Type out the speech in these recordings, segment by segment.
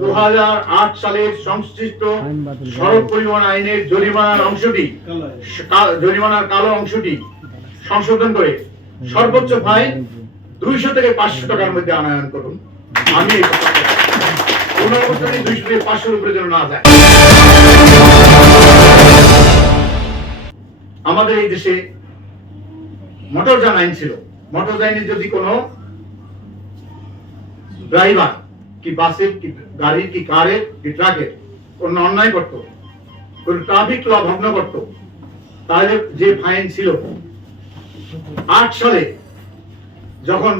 দু হাজার আট সালের সংশ্লিষ্ট সড়ক পরিবহন আইনের জরিমানার অংশটি জরিমানার কালো অংশটি সংশোধন করে সর্বোচ্চ ফাইন দুইশো থেকে পাঁচশো টাকার মধ্যে করুন। আমি দুইশো থেকে পাঁচশোর উপরে যেন না যায়। আমাদের এই দেশে মোটরযান আইন ছিল। মোটরযানের যদি কোনো ড্রাইভার কি বাসের, কি গাড়ির, কি কারের, কি ট্রাকের কোন অন্যায় করত। কোন ট্রাফিক ল ভগ্ন করত। তাহলে যে ফাইন ছিল। আট সালে যখন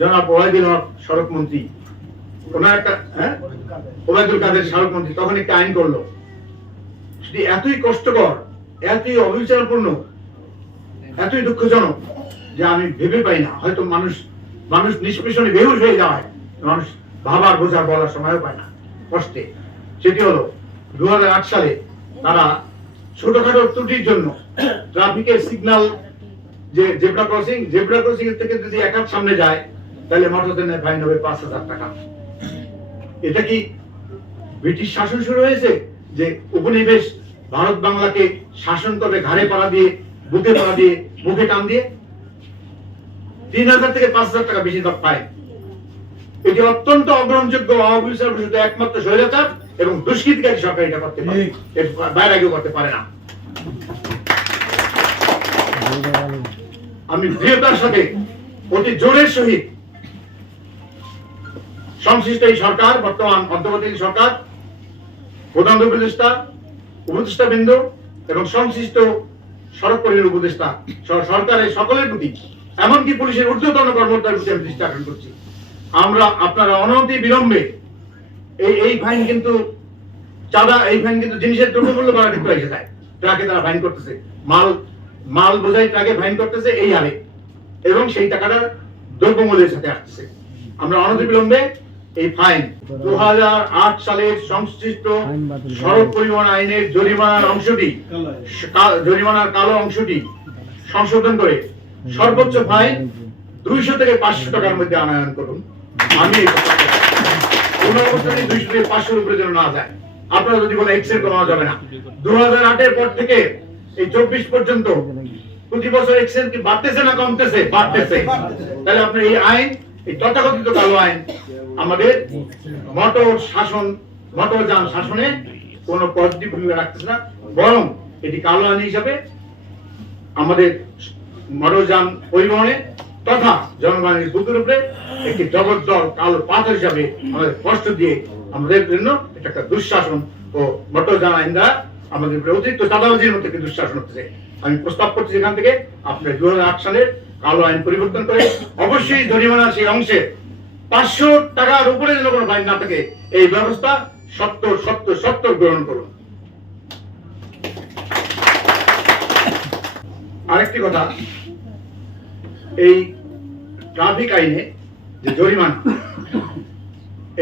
জনাব ওয়াহিদুল হক সড়ক মন্ত্রী, ওনার একটা হ্যাঁ? ওবায়দুল কাদের সড়ক মন্ত্রী, তখন একটা আইন করল। সেটি এতই কষ্টকর, এতই অবিচারপূর্ণ, এতই দুঃখজনক যে আমি ভেবে পাই না। হয়তো মানুষ মানুষ নিষ্পেষণে বেহুশ হয়ে যাওয়ায়, মানুষ ভাবার বোঝার বলার সময়ও পায় না। কষ্টে। সেটি হলো দু সালে তারা ছোটখাটো ত্রুটির জন্য ট্রাফিকের সিগন্যাল যে জেব্রা ক্রসিং জেব্রা ক্রসিং এর থেকে যদি সামনে যায়, তাহলে ফাইন হবে পাঁচ হাজার টাকা। এটা কি ব্রিটিশ শাসন শুরু হয়েছে? যে উপনিবেশ ভারত বাংলাকে শাসন করবে, ঘাড়ে পাড়া দিয়ে, বুকে পাড়া দিয়ে, মুখে টান দিয়ে? তিন হাজার থেকে পাঁচ হাজার টাকা বেশিরভাগ পায়। এটি অত্যন্ত অগ্রহণযোগ্য অবিচার শুধু একমাত্র স্বৈরাচার এবং দুষ্কৃতিকারী সরকার এটা করতে পারে। এর বাইরে কেউ করতে পারে না। আমি দৃঢ়তার সাথে অতি জোরের সহিত সংশ্লিষ্ট এই সরকার বর্তমান অন্তর্বর্তী সরকার প্রধান উপদেষ্টা উপদেষ্টা বৃন্দ এবং সংশ্লিষ্ট সড়ক পরিবহন উপদেষ্টা সরকারের সকলের প্রতি এমনকি পুলিশের ঊর্ধ্বতন কর্মকর্তার প্রতি আমি দৃষ্টি আকর্ষণ করছি। আমরা আপনারা অনতি বিলম্বে। এই এই ফাইন কিন্তু চাঁদা, এই ফাইন কিন্তু জিনিসের দ্রব্যমূল্য বাড়া কিন্তু এসে যায় ট্রাকে তারা ফাইন করতেছে। মাল মাল বোঝাই ট্রাকে ফাইন করতেছে এই হারে। এবং সেই টাকাটা দ্রব্যমূল্যের সাথে আসতেছে। আমরা অনতি বিলম্বে এই ফাইন দু হাজার আট সালের সংশ্লিষ্ট সড়ক পরিবহন আইনের জরিমানার অংশটি জরিমানার কালো অংশটি সংশোধন করে সর্বোচ্চ ফাইন দুইশো থেকে পাঁচশো টাকার মধ্যে আনয়ন করুন। আমি। কোনো অবস্থায় দুইশো থেকে পাঁচশোর উপরে যেন না যায়, আপনারা যদি কোনো এক্সেল করা যাবে না। দু হাজার আটের পর থেকে এই চব্বিশ পর্যন্ত প্রতি বছর এক্সেল কি বাড়তেছে না কমতেছে? বাড়তেছে। তাহলে আপনার এই আইন, এই তথাকথিত কালো আইন, আমাদের মোটর শাসন, মোটর যান শাসনে কোনো পজিটিভ ভূমিকা রাখতেছে না। বরং এটি কালো আইন হিসাবে আমাদের মোটরযান পরিবহনে তথা জনগণের বুকের উপরে একটি জবরদল কালো পাথর হিসাবে আমাদের কষ্ট দিয়ে আমাদের জন্য এটা একটা দুঃশাসন ও মোটরযান আইন দ্বারা আমাদের উপরে অতিরিক্ত চাঁদাবাজির মধ্যে একটি দুঃশাসন হচ্ছে। আমি প্রস্তাব করছি এখান থেকে আপনার দু হাজার সালের কালো আইন পরিবর্তন করে অবশ্যই জরিমানা সেই অংশে পাঁচশো টাকার উপরে যেন কোনো ফাইন না থাকে, এই ব্যবস্থা সত্তর সত্তর সত্তর গ্রহণ করুন। আরেকটি কথা এই ট্রাফিক আইনে যে জরিমানা,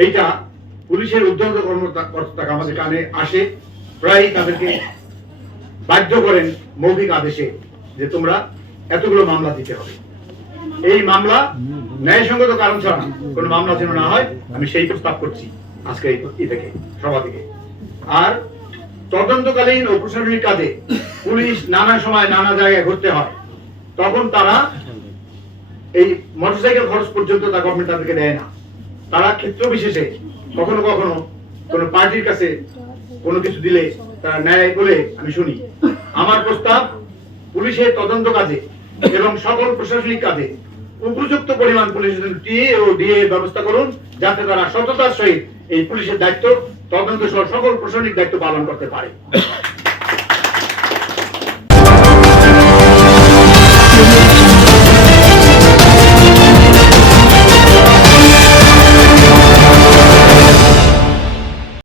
এইটা পুলিশের উদ্যোগ কর্মকর্তা আমাদের কানে আসে প্রায় তাদেরকে বাধ্য করেন মৌখিক আদেশে যে তোমরা এতগুলো মামলা দিতে হবে। এই মামলা ন্যায়সঙ্গত কারণ ছাড়া কোনো মামলা যেন না হয়, আমি সেই প্রস্তাব করছি আজকে এই থেকে, সভা থেকে। আর তদন্তকালীন ও প্রশাসনিক কাজে পুলিশ নানা সময় নানা জায়গায় ঘুরতে হয়। তখন তারা এই মোটরসাইকেল খরচ পর্যন্ত তা গভর্নমেন্ট তাদেরকে দেয় না। তারা ক্ষেত্র বিশেষে কখনো কখনো কোনো পার্টির কাছে কোনো কিছু দিলে তারা ন্যায় বলে আমি শুনি। আমার প্রস্তাব পুলিশের তদন্ত কাজে এবং সকল প্রশাসনিক কাজে উপযুক্ত পরিমাণ পুলিশ টিএ ও ডিএ ব্যবস্থা করুন, যাতে তারা সততার সহিত এই পুলিশের দায়িত্ব, তদন্ত সহ সকল প্রশাসনিক দায়িত্ব পালন করতে পারে।